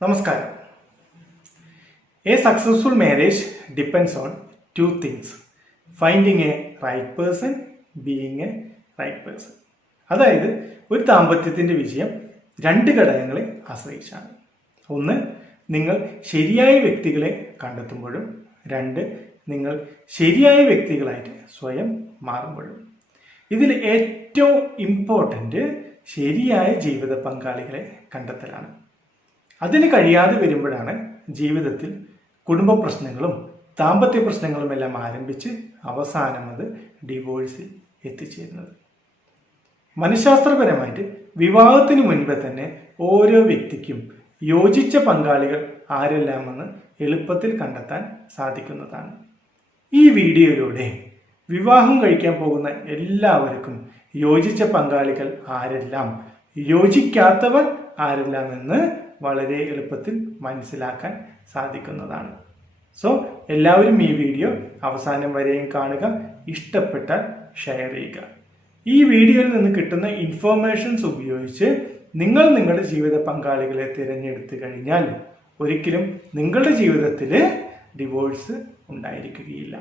നമസ്കാരം. A successful marriage depends on two things finding a right person being a right person അതായത് ഒരു ദാമ്പത്യത്തിന്റെ വിജയം രണ്ട് ഘടകങ്ങളെ ആശ്രയിച്ചാണ്. ഒന്ന് നിങ്ങൾ ശരിയായ വ്യക്തികളെ കണ്ടെത്തുമ്പോഴും. രണ്ട് നിങ്ങൾ ശരിയായ വ്യക്തികളായിട്ട് സ്വയം മാറുമ്പോഴും. ഇതിൽ ഏറ്റവും ഇമ്പോർട്ടന്റ് ശരിയായ ജീവിത പങ്കാളികളെ കണ്ടെത്തലാണ്. അതിന് കഴിയാതെ വരുമ്പോഴാണ് ജീവിതത്തിൽ കുടുംബ പ്രശ്നങ്ങളും ദാമ്പത്യ പ്രശ്നങ്ങളും എല്ലാം ആരംഭിച്ച് അവസാനം അത് ഡിവോഴ്സിൽ എത്തിച്ചേരുന്നത്. മനഃശാസ്ത്രപരമായിട്ട് വിവാഹത്തിന് മുൻപേ തന്നെ ഓരോ വ്യക്തിക്കും യോജിച്ച പങ്കാളികൾ ആരെല്ലാമെന്ന് എളുപ്പത്തിൽ കണ്ടെത്താൻ സാധിക്കുന്നതാണ്. ഈ വീഡിയോയിലൂടെ വിവാഹം കഴിക്കാൻ പോകുന്ന എല്ലാവർക്കും യോജിച്ച പങ്കാളികൾ ആരെല്ലാം? യോജിക്കാത്തവർ ആരെല്ലാം എന്ന് വളരെ എളുപ്പത്തിൽ മനസ്സിലാക്കാൻ സാധിക്കുന്നതാണ്. സോ എല്ലാവരും ഈ വീഡിയോ അവസാനം വരെയും കാണുക ഇഷ്ടപ്പെട്ടാൽ ഷെയർ ചെയ്യുക. ഈ വീഡിയോയിൽ നിന്ന് കിട്ടുന്ന ഇൻഫോർമേഷൻസ് ഉപയോഗിച്ച് നിങ്ങൾ നിങ്ങളുടെ ജീവിത പങ്കാളികളെ തിരഞ്ഞെടുത്തു കഴിഞ്ഞാൽ ഒരിക്കലും നിങ്ങളുടെ ജീവിതത്തിൽ ഡിവോഴ്സ് ഉണ്ടായിരിക്കുകയില്ല.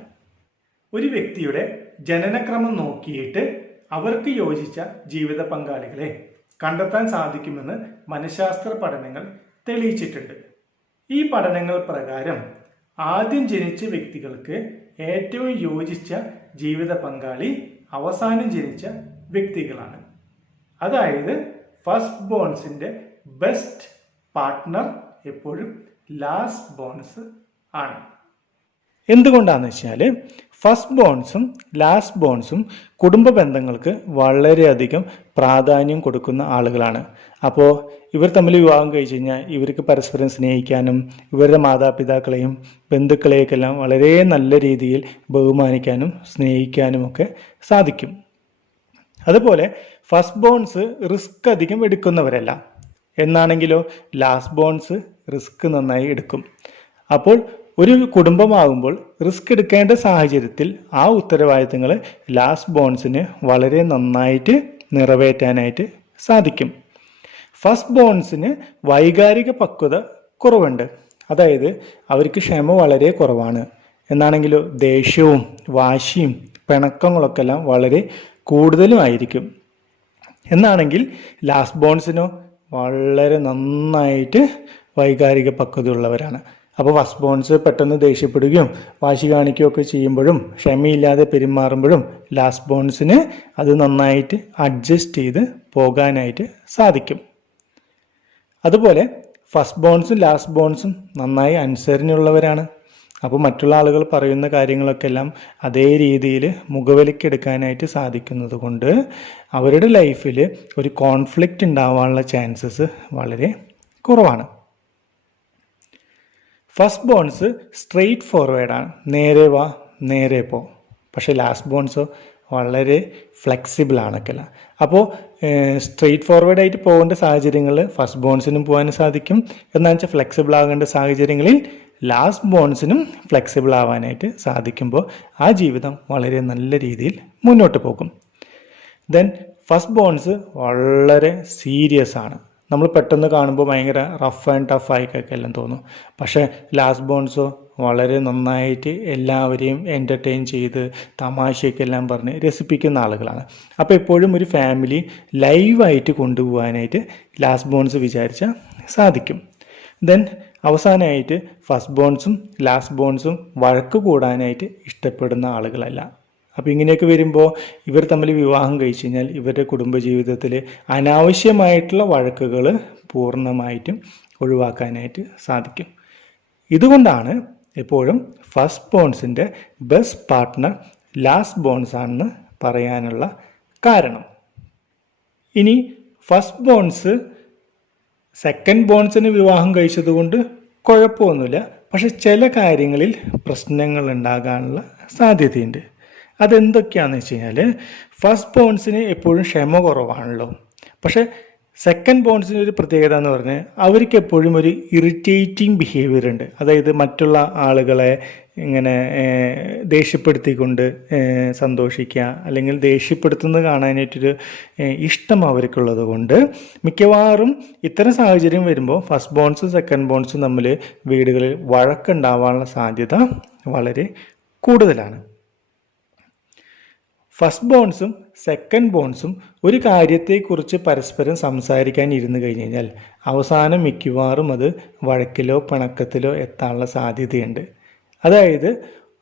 ഒരു വ്യക്തിയുടെ ജനനക്രമം നോക്കിയിട്ട് അവർക്ക് യോജിച്ച ജീവിത പങ്കാളികളെ കണ്ടെത്താൻ സാധിക്കുമെന്ന് മനഃശാസ്ത്ര പഠനങ്ങൾ തെളിയിച്ചിട്ടുണ്ട്. ഈ പഠനങ്ങൾ പ്രകാരം ആദ്യം ജനിച്ച വ്യക്തികൾക്ക് ഏറ്റവും യോജിച്ച ജീവിത പങ്കാളി അവസാനം ജനിച്ച വ്യക്തികളാണ്. അതായത് ഫസ്റ്റ് ബോൺസിന്റെ ബെസ്റ്റ് പാർട്ട്ണർ എപ്പോഴും ലാസ്റ്റ് ബോൺസ് ആണ്. എന്തുകൊണ്ടാണെന്ന് വെച്ചാൽ ഫസ്റ്റ് ബോൺസും ലാസ്റ്റ് ബോൺസും കുടുംബ ബന്ധങ്ങൾക്ക് വളരെയധികം പ്രാധാന്യം കൊടുക്കുന്ന ആളുകളാണ്. അപ്പോൾ ഇവർ തമ്മിൽ വിവാഹം കഴിച്ചു കഴിഞ്ഞാൽ ഇവർക്ക് പരസ്പരം സ്നേഹിക്കാനും ഇവരുടെ മാതാപിതാക്കളെയും ബന്ധുക്കളെയൊക്കെല്ലാം വളരെ നല്ല രീതിയിൽ ബഹുമാനിക്കാനും സ്നേഹിക്കാനും ഒക്കെ സാധിക്കും. അതുപോലെ ഫസ്റ്റ് ബോൺസ് റിസ്ക് അധികം എടുക്കുന്നവരല്ല. എന്നാണെങ്കിലോ ലാസ്റ്റ് ബോൺസ് റിസ്ക് നന്നായി എടുക്കും. അപ്പോൾ ഒരു കുടുംബമാകുമ്പോൾ റിസ്ക് എടുക്കേണ്ട സാഹചര്യത്തിൽ ആ ഉത്തരവാദിത്തങ്ങൾ ലാസ്റ്റ് ബോൺസിന് വളരെ നന്നായിട്ട് നിറവേറ്റാനായിട്ട് സാധിക്കും. ഫസ്റ്റ് ബോൺസിന് വൈകാരിക പക്വത കുറവുണ്ട്. അതായത് അവർക്ക് ക്ഷമ വളരെ കുറവാണ്. എന്നാണെങ്കിലോ ദേഷ്യവും വാശിയും പിണക്കങ്ങളൊക്കെ എല്ലാം വളരെ കൂടുതലുമായിരിക്കും എന്നാണെങ്കിൽ ലാസ്റ്റ് ബോൺസിനോ വളരെ നന്നായിട്ട് വൈകാരിക പക്വതയുള്ളവരാണ്. അപ്പോൾ ഫസ്റ്റ് ബോൺസ് പെട്ടെന്ന് ദേഷ്യപ്പെടുകയും വാശി കാണിക്കുകയൊക്കെ ചെയ്യുമ്പോഴും ക്ഷമയില്ലാതെ പെരുമാറുമ്പോഴും ലാസ്റ്റ് ബോൺസിന് അത് നന്നായിട്ട് അഡ്ജസ്റ്റ് ചെയ്ത് പോകാനായിട്ട് സാധിക്കും. അതുപോലെ ഫസ്റ്റ് ബോൺസും ലാസ്റ്റ് ബോൺസും നന്നായി അനുസരണയുള്ളവരാണ്. അപ്പോൾ മറ്റുള്ള ആളുകൾ പറയുന്ന കാര്യങ്ങളൊക്കെ എല്ലാം അതേ രീതിയിൽ മുഖവിലക്കെടുക്കാനായിട്ട് സാധിക്കുന്നത് കൊണ്ട് അവരുടെ ലൈഫിൽ ഒരു കോൺഫ്ലിക്റ്റ് ഉണ്ടാവാനുള്ള ചാൻസസ് വളരെ കുറവാണ്. ഫസ്റ്റ് ബോൺസ് സ്ട്രെയിറ്റ് ഫോർവേഡാണ് നേരെ വാ നേരെ പോ. പക്ഷേ ലാസ്റ്റ് ബോൺസോ വളരെ ഫ്ലെക്സിബിൾ ആണൊക്കെല്ല അപ്പോൾ സ്ട്രെയിറ്റ് ഫോർവേഡ് ആയിട്ട് പോകേണ്ട സാഹചര്യങ്ങളിൽ ഫസ്റ്റ് ബോൺസിനും പോകാൻ സാധിക്കും. എന്നാൽ വെച്ചാൽ ഫ്ലെക്സിബിൾ ആകേണ്ട സാഹചര്യങ്ങളിൽ ലാസ്റ്റ് ബോൺസിനും ഫ്ലെക്സിബിൾ ആവാനായിട്ട് സാധിക്കുമ്പോൾ ആ ജീവിതം വളരെ നല്ല രീതിയിൽ മുന്നോട്ട് പോകും. ദെൻ ഫസ്റ്റ് ബോൺസ് വളരെ സീരിയസ് ആണ്. നമ്മൾ പെട്ടെന്ന് കാണുമ്പോൾ ഭയങ്കര റഫ് ആൻഡ് ടഫ് ആയിക്കൊക്കെ എല്ലാം തോന്നും. പക്ഷേ ലാസ്റ്റ് ബോൺസോ വളരെ നന്നായിട്ട് എല്ലാവരെയും എന്റർടൈൻ ചെയ്ത് തമാശയൊക്കെ എല്ലാം പറഞ്ഞ് രസിപ്പിക്കുന്ന ആളുകളാണ്. അപ്പോൾ എപ്പോഴും ഒരു ഫാമിലി ലൈവായിട്ട് കൊണ്ടുപോകാനായിട്ട് ലാസ്റ്റ് ബോൺസ് വിചാരിച്ചാൽ സാധിക്കും. ദെൻ അവസാനമായിട്ട് ഫസ്റ്റ് ബോൺസും ലാസ്റ്റ് ബോൺസും വഴക്ക് കൂടാനായിട്ട് ഇഷ്ടപ്പെടുന്ന ആളുകളല്ല. അപ്പോൾ ഇങ്ങനെയൊക്കെ വരുമ്പോൾ ഇവർ തമ്മിൽ വിവാഹം കഴിച്ചു കഴിഞ്ഞാൽ ഇവരുടെ കുടുംബജീവിതത്തിൽ അനാവശ്യമായിട്ടുള്ള വഴക്കുകൾ പൂർണമായിട്ടും ഒഴിവാക്കാനായിട്ട് സാധിക്കും. ഇതുകൊണ്ടാണ് എപ്പോഴും ഫസ്റ്റ് ബോൺസിന്റെ ബെസ്റ്റ് പാർട്ട്ണർ ലാസ്റ്റ് ബോൺസ് ആണെന്ന് പറയാനുള്ള കാരണം. ഇനി ഫസ്റ്റ് ബോൺസ് സെക്കൻഡ് ബോൺസിന് വിവാഹം കഴിച്ചതുകൊണ്ട് കുഴപ്പമൊന്നുമില്ല. പക്ഷെ ചില കാര്യങ്ങളിൽ പ്രശ്നങ്ങൾ ഉണ്ടാകാനുള്ള സാധ്യതയുണ്ട്. അതെന്തൊക്കെയാണെന്ന് വെച്ച് കഴിഞ്ഞാൽ ഫസ്റ്റ് ബോൺസിന് എപ്പോഴും ക്ഷമ കുറവാണല്ലോ. പക്ഷേ സെക്കൻഡ് ബോൺസിന് ഒരു പ്രത്യേകത എന്ന് പറഞ്ഞാൽ അവർക്ക് എപ്പോഴും ഒരു ഇറിറ്റേറ്റിംഗ് ബിഹേവിയർ ഉണ്ട്. അതായത് മറ്റുള്ള ആളുകളെ ഇങ്ങനെ ദേഷ്യപ്പെടുത്തിക്കൊണ്ട് സന്തോഷിക്കുക അല്ലെങ്കിൽ ദേഷ്യപ്പെടുത്തുന്നത് കാണാനായിട്ടൊരു ഇഷ്ടം അവർക്കുള്ളത് കൊണ്ട് മിക്കവാറും ഇത്തരം സാഹചര്യം വരുമ്പോൾ ഫസ്റ്റ് ബോൺസും സെക്കൻഡ് ബോൺസും തമ്മിൽ വീടുകളിൽ വഴക്കുണ്ടാവാനുള്ള സാധ്യത വളരെ കൂടുതലാണ്. ഫസ്റ്റ് ബോൺസും സെക്കൻഡ് ബോൺസും ഒരു കാര്യത്തെക്കുറിച്ച് പരസ്പരം സംസാരിക്കാൻ ഇരുന്ന് കഴിഞ്ഞ് കഴിഞ്ഞാൽ അവസാനം മിക്കവാറും അത് വഴക്കിലോ പിണക്കത്തിലോ എത്താനുള്ള സാധ്യതയുണ്ട്. അതായത്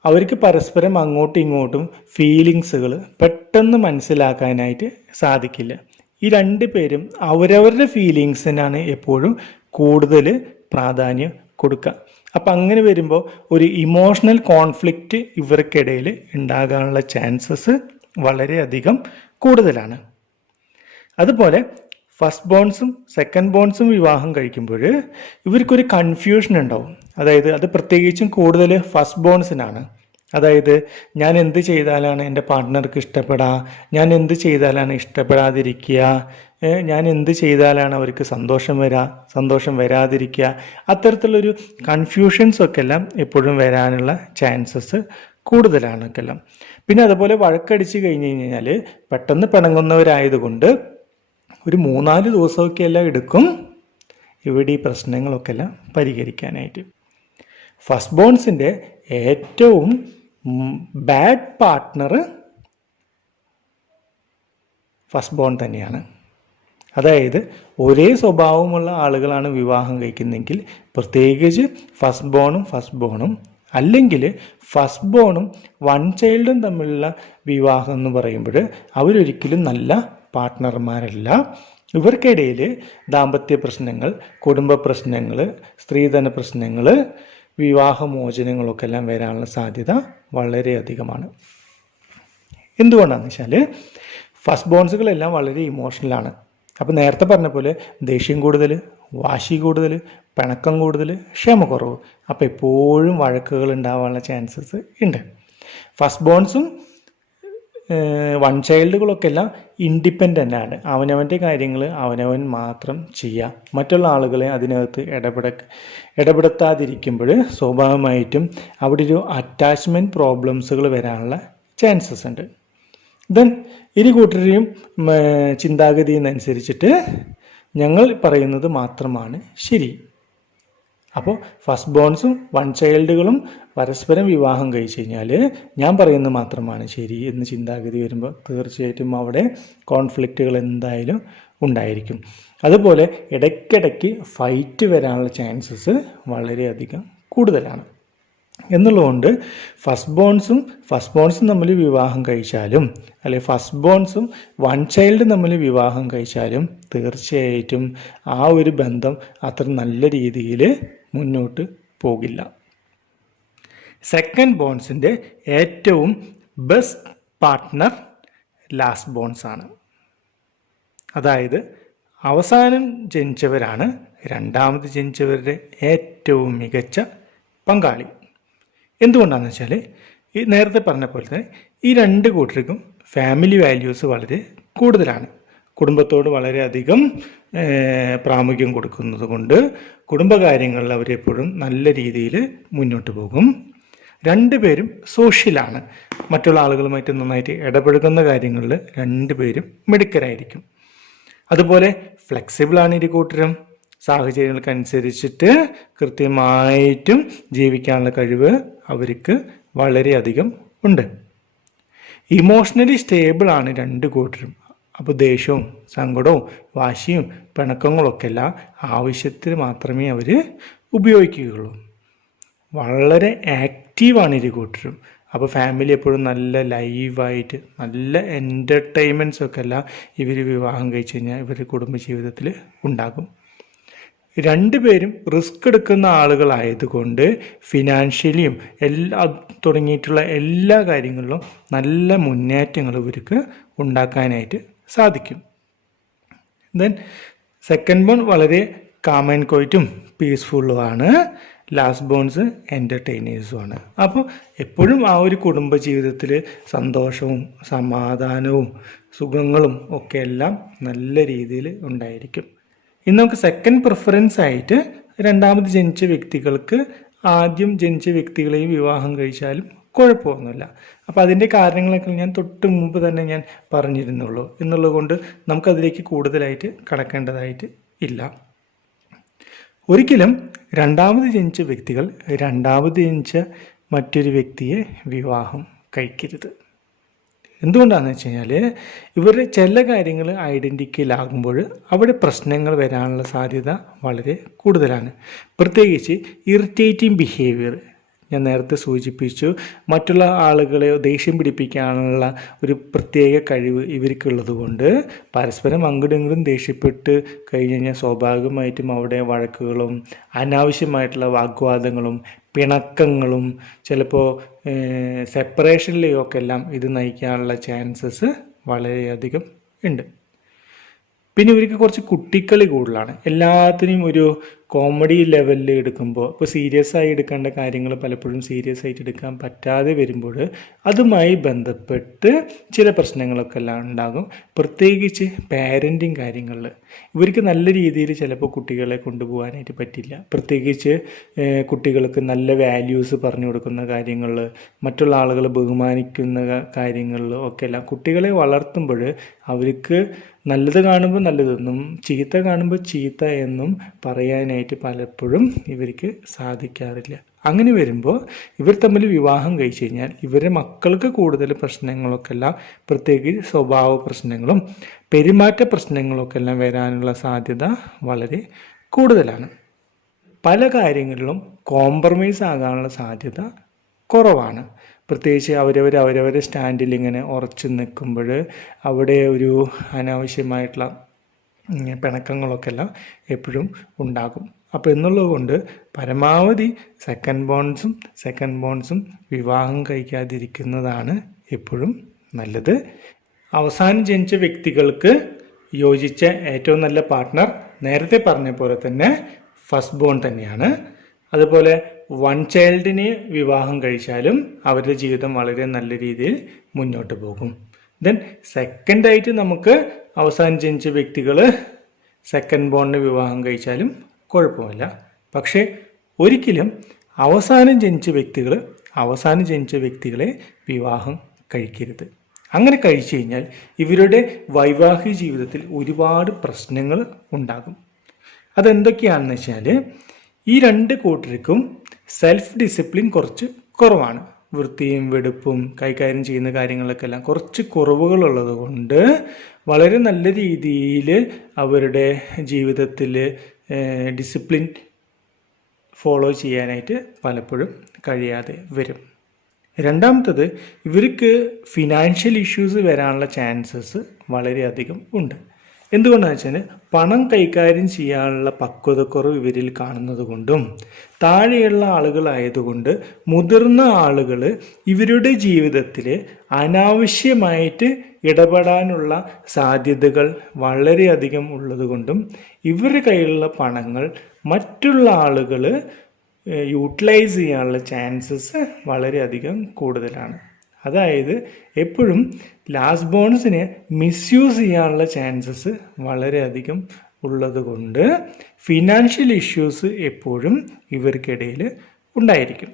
അവർക്ക് പരസ്പരം അങ്ങോട്ടും ഇങ്ങോട്ടും ഫീലിങ്സുകൾ പെട്ടെന്ന് മനസ്സിലാക്കാനായിട്ട് സാധിക്കില്ല. ഈ രണ്ട് പേരും അവരവരുടെ ഫീലിങ്സിനാണ് എപ്പോഴും കൂടുതൽ പ്രാധാന്യം കൊടുക്കുക. അപ്പം അങ്ങനെ വരുമ്പോൾ ഒരു ഇമോഷണൽ കോൺഫ്ലിക്റ്റ് ഇവർക്കിടയിൽ ഉണ്ടാകാനുള്ള ചാൻസസ് വളരെയധികം കൂടുതലാണ്. അതുപോലെ ഫസ്റ്റ് ബോൺസും സെക്കൻഡ് ബോൺസും വിവാഹം കഴിക്കുമ്പോൾ ഇവർക്കൊരു കൺഫ്യൂഷൻ ഉണ്ടാവും. അതായത് അത് പ്രത്യേകിച്ചും കൂടുതൽ ഫസ്റ്റ് ബോൺസിനാണ് അതായത് ഞാൻ എന്ത് ചെയ്താലാണ് എന്റെ പാർട്ട്ണർക്ക് ഇഷ്ടപ്പെടാ? ഞാൻ എന്ത് ചെയ്താലാണ് ഇഷ്ടപ്പെടാതിരിക്കുക? ഞാൻ എന്ത് ചെയ്താലാണ് അവർക്ക് സന്തോഷം വരാ? സന്തോഷം വരാതിരിക്കുക? അത്തരത്തിലുള്ളൊരു കൺഫ്യൂഷൻസ് ഒക്കെ എല്ലാം എപ്പോഴും വരാനുള്ള ചാൻസസ് കൂടുതലാണ് ഒക്കെ പിന്നെ അതുപോലെ വഴക്കടിച്ച് കഴിഞ്ഞ് കഴിഞ്ഞാൽ പെട്ടെന്ന് പിണങ്ങുന്നവരായതുകൊണ്ട് ഒരു മൂന്നാൽ ദിവസമൊക്കെ എല്ലാം എടുക്കും ഇവിടെ ഈ പ്രശ്നങ്ങളൊക്കെ എല്ലാം പരിഹരിക്കാനായിട്ട്. ഫസ്റ്റ് ബോൺസിന്റെ ഏറ്റവും ബാഡ് പാർട്ട്ണർ ഫസ്റ്റ് ബോൺ തന്നെയാണ്. അതായത് ഒരേ സ്വഭാവമുള്ള ആളുകളാണ് വിവാഹം കഴിക്കുന്നതെങ്കിൽ പ്രത്യേകിച്ച് ഫസ്റ്റ് ബോണും ഫസ്റ്റ് ബോണും അല്ലെങ്കിൽ ഫസ്റ്റ് ബോണും വൺ ചൈൽഡും തമ്മിലുള്ള വിവാഹം എന്ന് പറയുമ്പോൾ അവരൊരിക്കലും നല്ല പാർട്ട്ണർമാരല്ല ഇവർക്കിടയിൽ ദാമ്പത്യ പ്രശ്നങ്ങൾ കുടുംബ പ്രശ്നങ്ങൾ സ്ത്രീധന പ്രശ്നങ്ങൾ വിവാഹമോചനങ്ങളൊക്കെ എല്ലാം വരാനുള്ള സാധ്യത വളരെ വളരെയധികമാണ് എന്തുകൊണ്ടാണെന്ന് വെച്ചാൽ ഫസ്റ്റ് ബോൺസുകളെല്ലാം വളരെ ഇമോഷണലാണ് അപ്പോൾ നേരത്തെ പറഞ്ഞ പോലെ ദേഷ്യം കൂടുതൽ വാശി കൂടുതൽ പിണക്കം കൂടുതൽ ക്ഷമ കുറവ് അപ്പോൾ എപ്പോഴും വഴക്കുകൾ ഉണ്ടാവാനുള്ള ചാൻസസ് ഉണ്ട് ഫസ്റ്റ് ബോൺസും വൺ ചൈൽഡുകളൊക്കെ എല്ലാം ഇൻഡിപെൻഡന്റ് ആണ്. അവനവന്റെ കാര്യങ്ങൾ അവനവൻ മാത്രം ചെയ്യുക മറ്റുള്ള ആളുകളെ അതിനകത്ത് ഇടപെട ഇടപെടുത്താതിരിക്കുമ്പോൾ സ്വാഭാവികമായിട്ടും അവിടെ ഒരു അറ്റാച്ച്മെന്റ് പ്രോബ്ലംസുകൾ വരാനുള്ള ചാൻസസ് ഉണ്ട് ദെൻ ഇരു കൂട്ടരെയും ചിന്താഗതിയെന്നനുസരിച്ചിട്ട് ഞങ്ങൾ പറയുന്നത് മാത്രമാണ് ശരി. അപ്പോൾ ഫസ്റ്റ് ബോൺസും വൺ ചൈൽഡുകളും പരസ്പരം വിവാഹം കഴിച്ചു കഴിഞ്ഞാൽ ഞാൻ പറയുന്നത് മാത്രമാണ് ശരി എന്ന് ചിന്താഗതി വരുമ്പോൾ തീർച്ചയായിട്ടും അവിടെ കോൺഫ്ലിക്റ്റുകൾ എന്തായാലും ഉണ്ടായിരിക്കും. അതുപോലെ ഇടയ്ക്കിടയ്ക്ക് ഫൈറ്റ് വരാനുള്ള ചാൻസസ് വളരെയധികം കൂടുതലാണ്. എന്നുള്ളതുകൊണ്ട് ഫസ്റ്റ് ബോൺസും ഫസ്റ്റ് ബോൺസും തമ്മിൽ വിവാഹം കഴിച്ചാലും അല്ലെങ്കിൽ ഫസ്റ്റ് ബോൺസും വൺ ചൈൽഡ് തമ്മിൽ വിവാഹം കഴിച്ചാലും തീർച്ചയായിട്ടും ആ ഒരു ബന്ധം അത്ര നല്ല രീതിയിൽ മുന്നോട്ട് പോകില്ല. സെക്കൻഡ് ബോൺസിന്റെ ഏറ്റവും ബെസ്റ്റ് പാർട്ട്ണർ ലാസ്റ്റ് ബോൺസ് ആണ്. അതായത് അവസാനം ജനിച്ചവരാണ് രണ്ടാമത് ജനിച്ചവരുടെ ഏറ്റവും മികച്ച പങ്കാളി. എന്തുകൊണ്ടാണെന്ന് വെച്ചാൽ ഈ നേരത്തെ പറഞ്ഞ പോലെ തന്നെ ഈ രണ്ട് കൂട്ടർക്കും ഫാമിലി വാല്യൂസ് വളരെ കൂടുതലാണ്. കുടുംബത്തോട് വളരെയധികം പ്രാമുഖ്യം കൊടുക്കുന്നത് കൊണ്ട് കുടുംബകാര്യങ്ങളിൽ അവരെപ്പോഴും നല്ല രീതിയിൽ മുന്നോട്ട് പോകും. രണ്ടുപേരും സോഷ്യലാണ് മറ്റുള്ള ആളുകളുമായിട്ട് നന്നായിട്ട് ഇടപഴകുന്ന കാര്യങ്ങളിൽ രണ്ടുപേരും മിടുക്കരായിരിക്കും. അതുപോലെ ഫ്ലെക്സിബിളാണ് ഇരു കൂട്ടരും. സാഹചര്യങ്ങൾക്കനുസരിച്ചിട്ട് കൃത്യമായിട്ടും ജീവിക്കാനുള്ള കഴിവ് അവർക്ക് വളരെയധികം ഉണ്ട്. ഇമോഷണലി സ്റ്റേബിൾ ആണ് രണ്ട് കൂട്ടരും. അപ്പോൾ ദേഷ്യവും സങ്കടവും വാശിയും പിണക്കങ്ങളൊക്കെ എല്ലാം ആവശ്യത്തിന് മാത്രമേ അവർ ഉപയോഗിക്കുകയുള്ളൂ. വളരെ ആക്റ്റീവാണ് ഇരു കൂട്ടരും. അപ്പോൾ ഫാമിലി എപ്പോഴും നല്ല ലൈവായിട്ട് നല്ല എന്റർടൈൻമെന്റ്സൊക്കെ എല്ലാം ഇവർ വിവാഹം കഴിച്ച് കഴിഞ്ഞാൽ ഇവരുടെ കുടുംബജീവിതത്തിൽ ഉണ്ടാകും. രണ്ടുപേരും റിസ്ക് എടുക്കുന്ന ആളുകളായതുകൊണ്ട് ഫിനാൻഷ്യലിയും എല്ലാ തുടങ്ങിയിട്ടുള്ള എല്ലാ കാര്യങ്ങളിലും നല്ല മുന്നേറ്റങ്ങൾ ഇവർക്ക് ഉണ്ടാക്കാനായിട്ട് സാധിക്കും. ദെൻ സെക്കൻഡ് ബോൺ വളരെ കാമൻ കോയിറ്റും പീസ്ഫുള്ളുമാണ് ലാസ്റ്റ് ബോൺസ് എന്റർടൈനേഴ്സുമാണ് അപ്പോൾ എപ്പോഴും ആ ഒരു കുടുംബ ജീവിതത്തിൽ സന്തോഷവും സമാധാനവും സുഖങ്ങളും ഒക്കെ എല്ലാം നല്ല രീതിയിൽ ഉണ്ടായിരിക്കും. ഇനി നമുക്ക് സെക്കൻഡ് പ്രിഫറൻസ് ആയിട്ട് രണ്ടാമത് ജനിച്ച വ്യക്തികൾക്ക് ആദ്യം ജനിച്ച വ്യക്തികളെയും വിവാഹം കഴിച്ചാലും കുഴപ്പമൊന്നുമില്ല. അപ്പോൾ അതിന്റെ കാരണങ്ങളൊക്കെ ഞാൻ തൊട്ട് മുമ്പ് തന്നെ ഞാൻ പറഞ്ഞിരുന്നുള്ളൂ. എന്നുള്ളത് കൊണ്ട് നമുക്കതിലേക്ക് കൂടുതലായിട്ട് കടക്കേണ്ടതായിട്ട് ഇല്ല. ഒരിക്കലും രണ്ടാമത് ജനിച്ച വ്യക്തികൾ രണ്ടാമത് ജനിച്ച മറ്റൊരു വ്യക്തിയെ വിവാഹം കഴിക്കരുത്. എന്തുകൊണ്ടാണെന്ന് വെച്ച് കഴിഞ്ഞാൽ ഇവരുടെ ചില കാര്യങ്ങൾ ഐഡന്റിറ്റിയിലാകുമ്പോൾ അവിടെ പ്രശ്നങ്ങൾ വരാനുള്ള സാധ്യത വളരെ കൂടുതലാണ്. പ്രത്യേകിച്ച് ഇറിറ്റേറ്റിംഗ് ബിഹേവിയർ ഞാൻ നേരത്തെ സൂചിപ്പിച്ചു. മറ്റുള്ള ആളുകളെ ദേഷ്യം പിടിപ്പിക്കാനുള്ള ഒരു പ്രത്യേക കഴിവ് ഇവർക്കുള്ളത് കൊണ്ട് പരസ്പരം അങ്ങോട്ടും ഇങ്ങോട്ടും ദേഷ്യപ്പെട്ട് കഴിഞ്ഞ് കഴിഞ്ഞാൽ സ്വാഭാവികമായിട്ടും അവിടെ വഴക്കുകളും അനാവശ്യമായിട്ടുള്ള വാഗ്വാദങ്ങളും പിണക്കങ്ങളും ചിലപ്പോൾ സെപ്പറേഷനിലേക്കൊക്കെ എല്ലാം ഇത് നയിക്കാനുള്ള ചാൻസസ് വളരെയധികം ഉണ്ട്. പിന്നെ ഇവർക്ക് കുറച്ച് കുട്ടിക്കളി കൂടുതലാണ്. എല്ലാത്തിനും ഒരു കോമഡി ലെവലിൽ എടുക്കുമ്പോൾ ഇപ്പോൾ സീരിയസ് ആയി എടുക്കേണ്ട കാര്യങ്ങൾ പലപ്പോഴും സീരിയസ് ആയിട്ട് എടുക്കാൻ പറ്റാതെ വരുമ്പോൾ അതുമായി ബന്ധപ്പെട്ട് ചില പ്രശ്നങ്ങളൊക്കെ എല്ലാം ഉണ്ടാകും. പ്രത്യേകിച്ച് പാരന്റിങ് കാര്യങ്ങളിൽ. ഇവർക്ക് നല്ല രീതിയിൽ ചിലപ്പോൾ കുട്ടികളെ കൊണ്ടുപോകാനായിട്ട് പറ്റില്ല. പ്രത്യേകിച്ച് കുട്ടികൾക്ക് നല്ല വാല്യൂസ് പറഞ്ഞു കൊടുക്കുന്ന കാര്യങ്ങളിൽ മറ്റുള്ള ആളുകൾ ബഹുമാനിക്കുന്ന കാര്യങ്ങളിൽ ഒക്കെ എല്ലാം കുട്ടികളെ വളർത്തുമ്പോൾ അവർക്ക് നല്ലത് കാണുമ്പോൾ നല്ലതെന്നും ചീത്ത കാണുമ്പോൾ ചീത്ത എന്നും പറയാനായിട്ട് പലപ്പോഴും ഇവർക്ക് സാധിക്കാറില്ല. അങ്ങനെ വരുമ്പോൾ ഇവർ തമ്മിൽ വിവാഹം കഴിച്ചു കഴിഞ്ഞാൽ ഇവരുടെ മക്കൾക്ക് കൂടുതൽ പ്രശ്നങ്ങളൊക്കെ എല്ലാം പ്രത്യേകിച്ച് സ്വഭാവ പ്രശ്നങ്ങളും പെരുമാറ്റ പ്രശ്നങ്ങളൊക്കെ എല്ലാം വരാനുള്ള സാധ്യത വളരെ കൂടുതലാണ്. പല കാര്യങ്ങളിലും കോംപ്രമൈസ് ആകാനുള്ള സാധ്യത കുറവാണ്. പ്രത്യേകിച്ച് അവരവർ അവരവരുടെ സ്റ്റാൻഡിൽ ഇങ്ങനെ ഉറച്ചു നിൽക്കുമ്പോൾ അവിടെ ഒരു അനാവശ്യമായിട്ടുള്ള പിണക്കങ്ങളൊക്കെ എല്ലാം എപ്പോഴും ഉണ്ടാകും. അപ്പോൾ എന്നുള്ളത് കൊണ്ട് പരമാവധി സെക്കൻഡ് ബോൺസും സെക്കൻഡ് ബോൺസും വിവാഹം കഴിക്കാതിരിക്കുന്നതാണ് എപ്പോഴും നല്ലത്. അവസാനം ജനിച്ച വ്യക്തികൾക്ക് യോജിച്ച ഏറ്റവും നല്ല പാർട്ട്ണർ നേരത്തെ പറഞ്ഞ പോലെ തന്നെ ഫസ്റ്റ് ബോൺ തന്നെയാണ്. അതുപോലെ വൺ ചൈൽഡിനെ വിവാഹം കഴിച്ചാലും അവരുടെ ജീവിതം വളരെ നല്ല രീതിയിൽ മുന്നോട്ട് പോകും. ദെൻ സെക്കൻഡായിട്ട് നമുക്ക് അവസാനം ജനിച്ച വ്യക്തികൾ സെക്കൻഡ് ബോണിന് വിവാഹം കഴിച്ചാലും കുഴപ്പമില്ല. പക്ഷേ ഒരിക്കലും അവസാനം ജനിച്ച വ്യക്തികൾ അവസാനം ജനിച്ച വ്യക്തികളെ വിവാഹം കഴിക്കരുത്. അങ്ങനെ കഴിച്ചു കഴിഞ്ഞാൽ ഇവരുടെ വൈവാഹിക ജീവിതത്തിൽ ഒരുപാട് പ്രശ്നങ്ങൾ ഉണ്ടാകും. അതെന്തൊക്കെയാണെന്ന് വെച്ചാൽ ഈ രണ്ട് കൂട്ടർക്കും സെൽഫ് ഡിസിപ്ലിൻ കുറച്ച് കുറവാണ്. വൃത്തിയും വെടുപ്പും കൈകാര്യം ചെയ്യുന്ന കാര്യങ്ങളൊക്കെ എല്ലാം കുറച്ച് കുറവുകളുള്ളത് കൊണ്ട് വളരെ നല്ല രീതിയിൽ അവരുടെ ജീവിതത്തിൽ ഡിസിപ്ലിൻ ഫോളോ ചെയ്യാനായിട്ട് പലപ്പോഴും കഴിയാതെ വരും. രണ്ടാമത്തത് ഇവർക്ക് ഫിനാൻഷ്യൽ ഇഷ്യൂസ് വരാനുള്ള ചാൻസസ് വളരെയധികം ഉണ്ട്. എന്തുകൊണ്ടാണെന്ന് വെച്ചാൽ പണം കൈകാര്യം ചെയ്യാനുള്ള പക്വതക്കുറവ് ഇവരിൽ കാണുന്നത് കൊണ്ടും താഴെയുള്ള ആളുകളായതുകൊണ്ട് മുതിർന്ന ആളുകൾ ഇവരുടെ ജീവിതത്തിൽ അനാവശ്യമായിട്ട് ഇടപെടാനുള്ള സാധ്യതകൾ വളരെയധികം ഉള്ളതുകൊണ്ടും ഇവരുടെ കയ്യിലുള്ള പണങ്ങൾ മറ്റുള്ള ആളുകൾ യൂട്ടിലൈസ് ചെയ്യാനുള്ള ചാൻസസ് വളരെയധികം കൂടുതലാണ്. അതായത് എപ്പോഴും ലാസ്റ്റ് ബോണസിനെ മിസ്യൂസ് ചെയ്യാനുള്ള ചാൻസസ് വളരെയധികം ഉള്ളത് കൊണ്ട് ഫിനാൻഷ്യൽ ഇഷ്യൂസ് എപ്പോഴും ഇവർക്കിടയിൽ ഉണ്ടായിരിക്കും.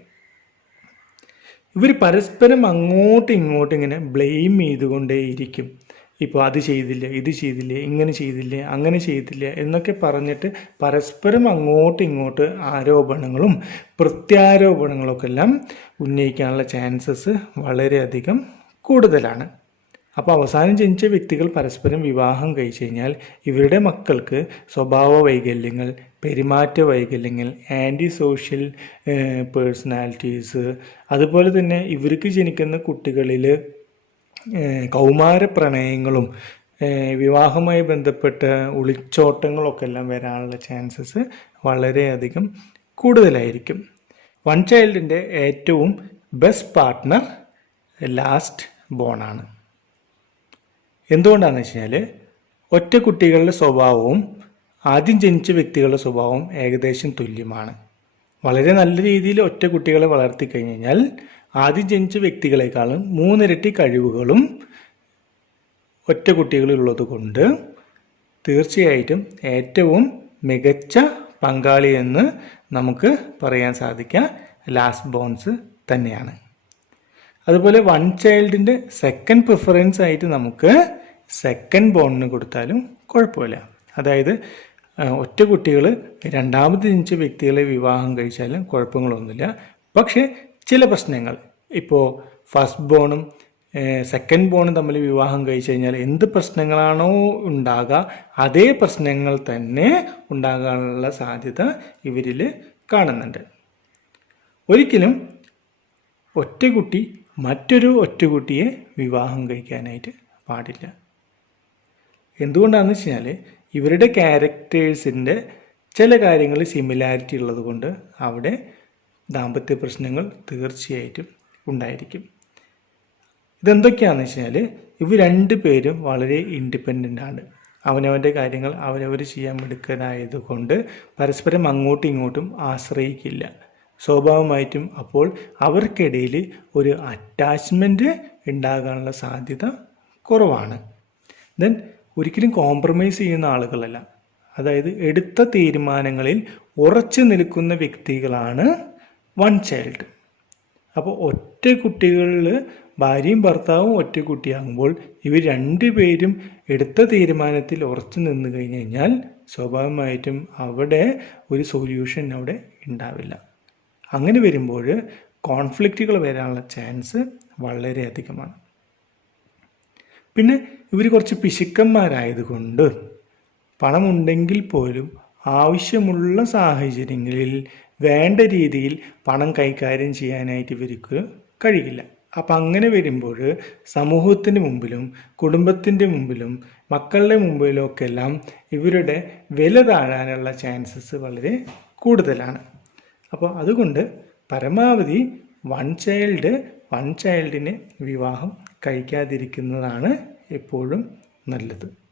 ഇവർ പരസ്പരം അങ്ങോട്ടും ഇങ്ങോട്ടും ഇങ്ങനെ ബ്ലെയിം ചെയ്തുകൊണ്ടേയിരിക്കും. ഇപ്പോൾ അത് ചെയ്തില്ല ഇത് ചെയ്തില്ലേ ഇങ്ങനെ ചെയ്തില്ലേ അങ്ങനെ ചെയ്തില്ല എന്നൊക്കെ പറഞ്ഞിട്ട് പരസ്പരം അങ്ങോട്ടും ഇങ്ങോട്ട് ആരോപണങ്ങളും പ്രത്യാരോപണങ്ങളൊക്കെ എല്ലാം ഉന്നയിക്കാനുള്ള ചാൻസസ് വളരെയധികം കൂടുതലാണ്. അപ്പോൾ അവസാനം ജനിച്ച വ്യക്തികൾ പരസ്പരം വിവാഹം കഴിച്ചു കഴിഞ്ഞാൽ ഇവരുടെ മക്കൾക്ക് സ്വഭാവ വൈകല്യങ്ങൾ പെരുമാറ്റ വൈകല്യങ്ങൾ ആന്റി സോഷ്യൽ പേഴ്സണാലിറ്റീസ് അതുപോലെ തന്നെ ഇവർക്ക് ജനിക്കുന്ന കുട്ടികളിൽ കൗമാര പ്രണയങ്ങളും വിവാഹവുമായി ബന്ധപ്പെട്ട ഒളിച്ചോട്ടങ്ങളൊക്കെ എല്ലാം വരാനുള്ള ചാൻസസ് വളരെയധികം കൂടുതലായിരിക്കും. വൺ ചൈൽഡിന്റെ ഏറ്റവും ബെസ്റ്റ് പാർട്ട്ണർ ലാസ്റ്റ് ബോണാണ് എന്തുകൊണ്ടാണെന്ന് വെച്ച് കഴിഞ്ഞാൽ ഒറ്റ കുട്ടികളുടെ സ്വഭാവവും ആദ്യം ജനിച്ച വ്യക്തികളുടെ സ്വഭാവവും ഏകദേശം തുല്യമാണ്. വളരെ നല്ല രീതിയിൽ ഒറ്റ കുട്ടികളെ വളർത്തി കഴിഞ്ഞ് കഴിഞ്ഞാൽ ആദ്യം ജനിച്ച വ്യക്തികളെക്കാളും മൂന്നിരട്ടി കഴിവുകളും ഒറ്റ കുട്ടികളിലുള്ളത് കൊണ്ട് തീർച്ചയായിട്ടും ഏറ്റവും മികച്ച പങ്കാളി എന്ന് നമുക്ക് പറയാൻ സാധിക്കുക ലാസ്റ്റ് ബോൺസ് തന്നെയാണ്. അതുപോലെ വൺ ചൈൽഡിന്റെ സെക്കൻഡ് പ്രിഫറൻസ് ആയിട്ട് നമുക്ക് സെക്കൻഡ് ബോണിന് കൊടുത്താലും കുഴപ്പമില്ല. അതായത് ഒറ്റ കുട്ടികൾ രണ്ടാമത് ജനിച്ച വ്യക്തികളെ വിവാഹം കഴിച്ചാലും കുഴപ്പങ്ങളൊന്നുമില്ല. പക്ഷേ ചില പ്രശ്നങ്ങൾ ഇപ്പോൾ ഫസ്റ്റ് ബോണും സെക്കൻഡ് ബോണും തമ്മിൽ വിവാഹം കഴിച്ചു കഴിഞ്ഞാൽ എന്ത് പ്രശ്നങ്ങളാണോ ഉണ്ടാകുക അതേ പ്രശ്നങ്ങൾ തന്നെ ഉണ്ടാകാനുള്ള സാധ്യത ഇവരിൽ കാണുന്നുണ്ട്. ഒരിക്കലും ഒറ്റ കുട്ടി മറ്റൊരു ഒറ്റ കുട്ടിയെ വിവാഹം കഴിക്കാനായിട്ട് പാടില്ല. എന്തുകൊണ്ടാണെന്ന് വെച്ച് കഴിഞ്ഞാൽ ഇവരുടെ ക്യാരക്ടേഴ്സിന്റെ ചില കാര്യങ്ങൾ സിമിലാരിറ്റി ഉള്ളത് കൊണ്ട് അവിടെ ദാമ്പത്യ പ്രശ്നങ്ങൾ തീർച്ചയായിട്ടും ഉണ്ടായിരിക്കും. ഇതെന്തൊക്കെയാണെന്ന് വെച്ച് കഴിഞ്ഞാൽ ഇവർ രണ്ട് പേരും വളരെ ഇൻഡിപെൻഡന്റ് ആണ്. അവനവന്റെ കാര്യങ്ങൾ അവരവർ ചെയ്യാൻ മിടുക്കനായതുകൊണ്ട് പരസ്പരം അങ്ങോട്ടും ഇങ്ങോട്ടും ആശ്രയിക്കില്ല. സ്വാഭാവികമായിട്ടും അപ്പോൾ അവർക്കിടയിൽ ഒരു അറ്റാച്ച്മെന്റ് ഉണ്ടാകാനുള്ള സാധ്യത കുറവാണ്. ദെൻ ഒരിക്കലും കോംപ്രമൈസ് ചെയ്യുന്ന ആളുകളല്ല. അതായത് എടുത്ത തീരുമാനങ്ങളിൽ ഉറച്ചു നിൽക്കുന്ന വ്യക്തികളാണ് വൺ ചൈൽഡ് അപ്പോൾ ഒറ്റ കുട്ടികളിൽ ഭാര്യയും ഭർത്താവും ഒറ്റ കുട്ടിയാകുമ്പോൾ ഇവർ രണ്ടുപേരും എടുത്ത തീരുമാനത്തിൽ ഉറച്ചു നിന്ന് കഴിഞ്ഞു കഴിഞ്ഞാൽ സ്വാഭാവികമായിട്ടും അവിടെ ഒരു സൊല്യൂഷൻ അവിടെ ഉണ്ടാവില്ല. അങ്ങനെ വരുമ്പോൾ കോൺഫ്ലിക്റ്റുകൾ വരാനുള്ള ചാൻസ് വളരെ അധികമാണ്. പിന്നെ ഇവർ കുറച്ച് പിശുക്കന്മാരായതുകൊണ്ട് പണമുണ്ടെങ്കിൽ പോലും ആവശ്യമുള്ള സാഹചര്യങ്ങളിൽ വേണ്ട രീതിയിൽ പണം കൈകാര്യം ചെയ്യാനായിട്ട് ഇവർക്ക് കഴിയില്ല. അപ്പം അങ്ങനെ വരുമ്പോൾ സമൂഹത്തിന്റെ മുമ്പിലും കുടുംബത്തിന്റെ മുമ്പിലും മക്കളുടെ മുമ്പിലുമൊക്കെ എല്ലാം ഇവരുടെ വില താഴാനുള്ള ചാൻസസ് വളരെ കൂടുതലാണ്. അപ്പോൾ അതുകൊണ്ട് പരമാവധി വൺ ചൈൽഡ് വൺ ചൈൽഡിനെ വിവാഹം കഴിക്കാതിരിക്കുന്നതാണ് എപ്പോഴും നല്ലത്.